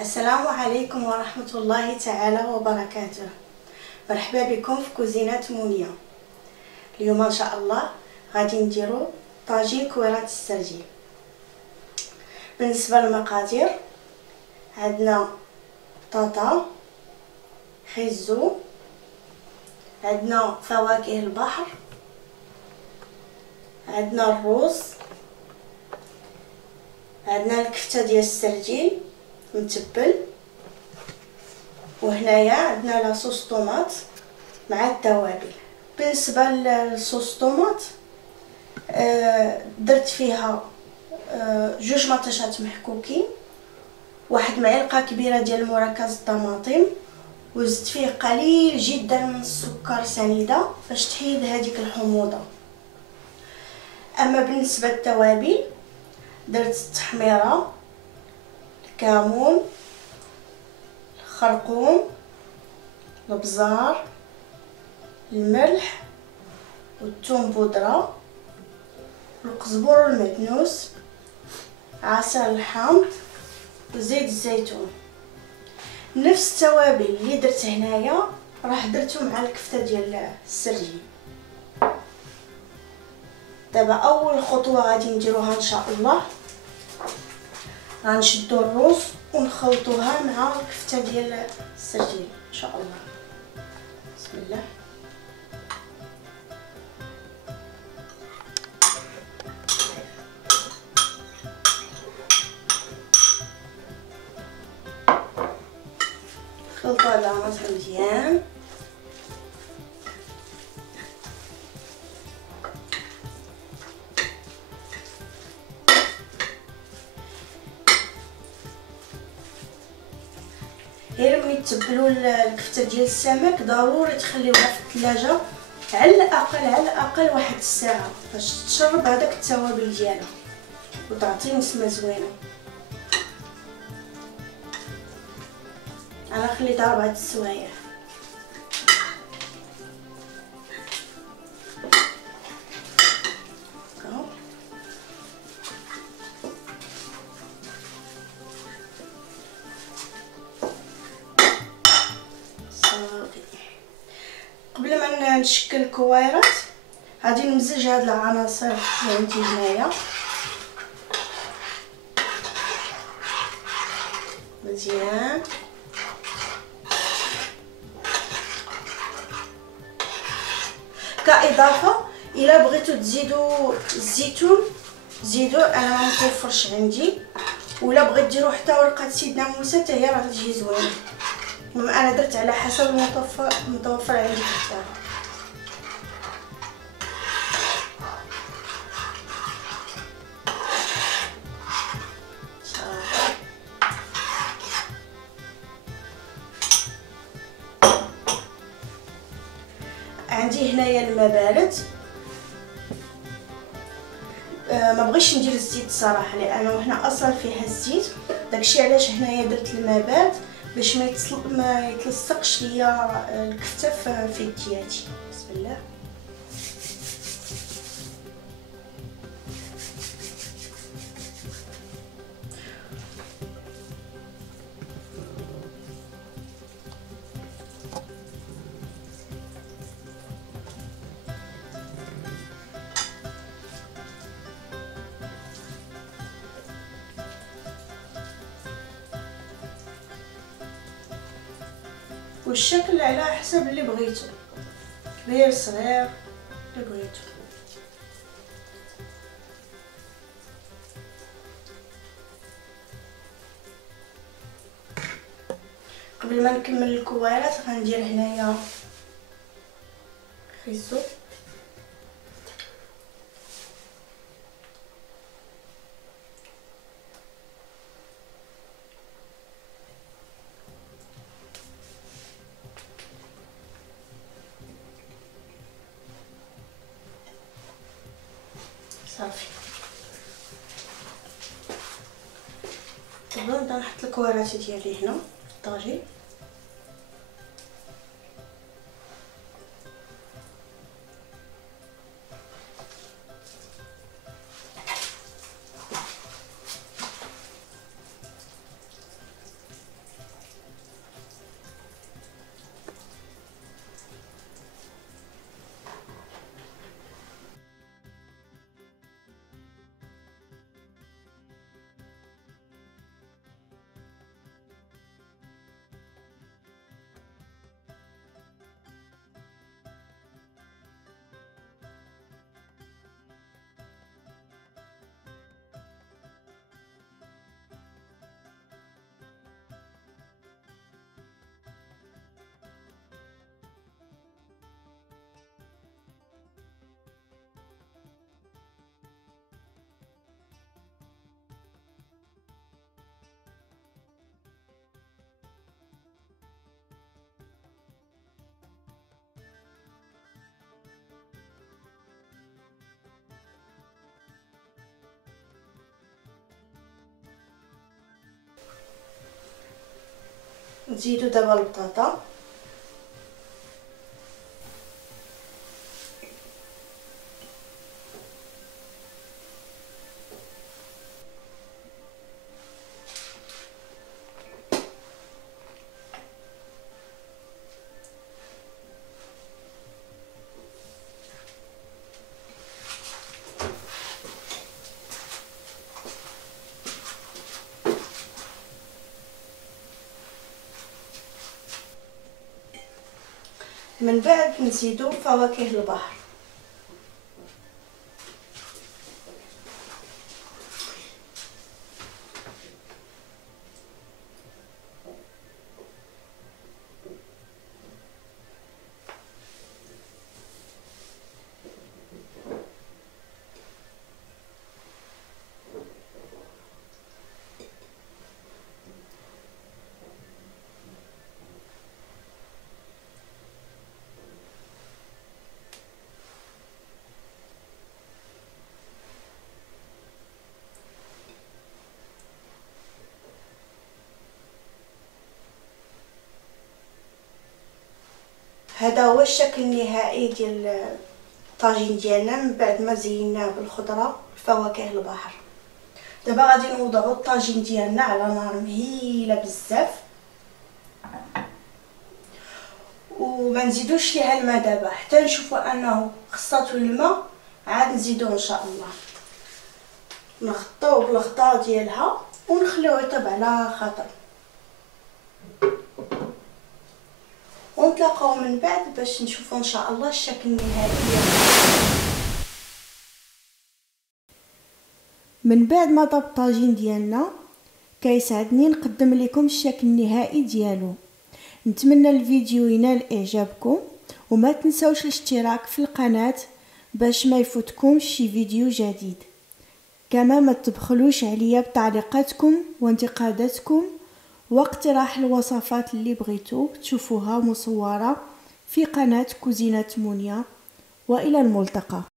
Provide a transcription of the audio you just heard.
السلام عليكم ورحمة الله تعالى وبركاته. مرحبا بكم في كوزينات مونيا. اليوم ان شاء الله غادي نديرو طاجين كويرات السرجيل. بالنسبه للمقادير عندنا طاطا، خيزو، عندنا فواكه البحر، عندنا الروز، عندنا الكفته ديال السرجيل متبل، وهنايا عندنا لاصوص طوماط مع التوابل. بالنسبه للصوص طوماط درت فيها جوج مطيشات محكوكين، واحد معلقه كبيره ديال مركز الطماطم، وزدت فيه قليل جدا من السكر سنيده باش تحيد هذيك الحموضه. اما بالنسبه للتوابل درت التحميره، الكمون، الخرقوم، البزار، الملح والثوم بودره، القزبر والمدنوس، عسل الحامض وزيت الزيتون. نفس التوابل اللي درت هنايا راح درتهم مع الكفته ديال السرجيل. دابا اول خطوه غادي نديروها ان شاء الله، غنشدو الروز ونخلطوها مع الكفته ديال السرجيل ان شاء الله. بسم الله. خلطوا على مصر مزيان. غير ملي تبلوا الكفته ديال السمك ضروري تخليوها في الثلاجه على الاقل واحد الساعه باش تشرب هذاك التوابل ديالها وتعطي نسمه زوينه. انا خليتها 4 سوايع. قبل ما نشكل الكويرات غادي نمزج هاد العناصر اللي عندي هنايا مزيان. كاضافه الا بغيتو تزيدوا الزيتون زيدوا، انا ما متوفرش عندي، ولا بغيت ديروا حتى ورقه سيدنا موسى حتى هي راه تجي زوينه. المهم انا درت على حسب المتوفر عندي في الدار. عندي هنايا الماء بارد، ما بغيتش ندير الزيت الصراحه لانه هنا اصلا فيها الزيت، داكشي علاش هنايا درت الماء بارد باش ما يتلصقش ليا الكفته في يدياتي. بسم الله. والشكل على حسب اللي بغيتو، كبير صغير اللي بغيتو. قبل ما نكمل الكويرات غندير هنايا خيزو، صافي. دابا نبدا نحط الكويرات ديالي هنا في الطاجين. نزيدو دابا البطاطا. من بعد نزيدو فواكه البحر. هذا هو الشكل النهائي ديال الطاجين ديالنا من بعد ما زيناه بالخضره والفواكه البحر. دابا غادي نوضعوا الطاجين ديالنا على نار مهيله بزاف وما نزيدوش ليها الماء دابا حتى نشوفوا انه خصاتو الماء، عاد نزيدوه ان شاء الله. نغطيو بالغطاء ديالها ونخليوه يطيب على خاطر، ونتلاقاو من بعد باش نشوفوا ان شاء الله الشكل النهائي. من بعد ما طاب الطاجين ديالنا كيسعدني نقدم لكم الشكل النهائي ديالو. نتمنى الفيديو ينال اعجابكم وما تنسوش الاشتراك في القناة باش ما يفوتكمش شي فيديو جديد. كما ما تبخلوش عليا بتعليقاتكم وانتقاداتكم واقتراح الوصفات اللي بغيتو تشوفوها مصورة في قناة كوزينة مونيا. وإلى الملتقى.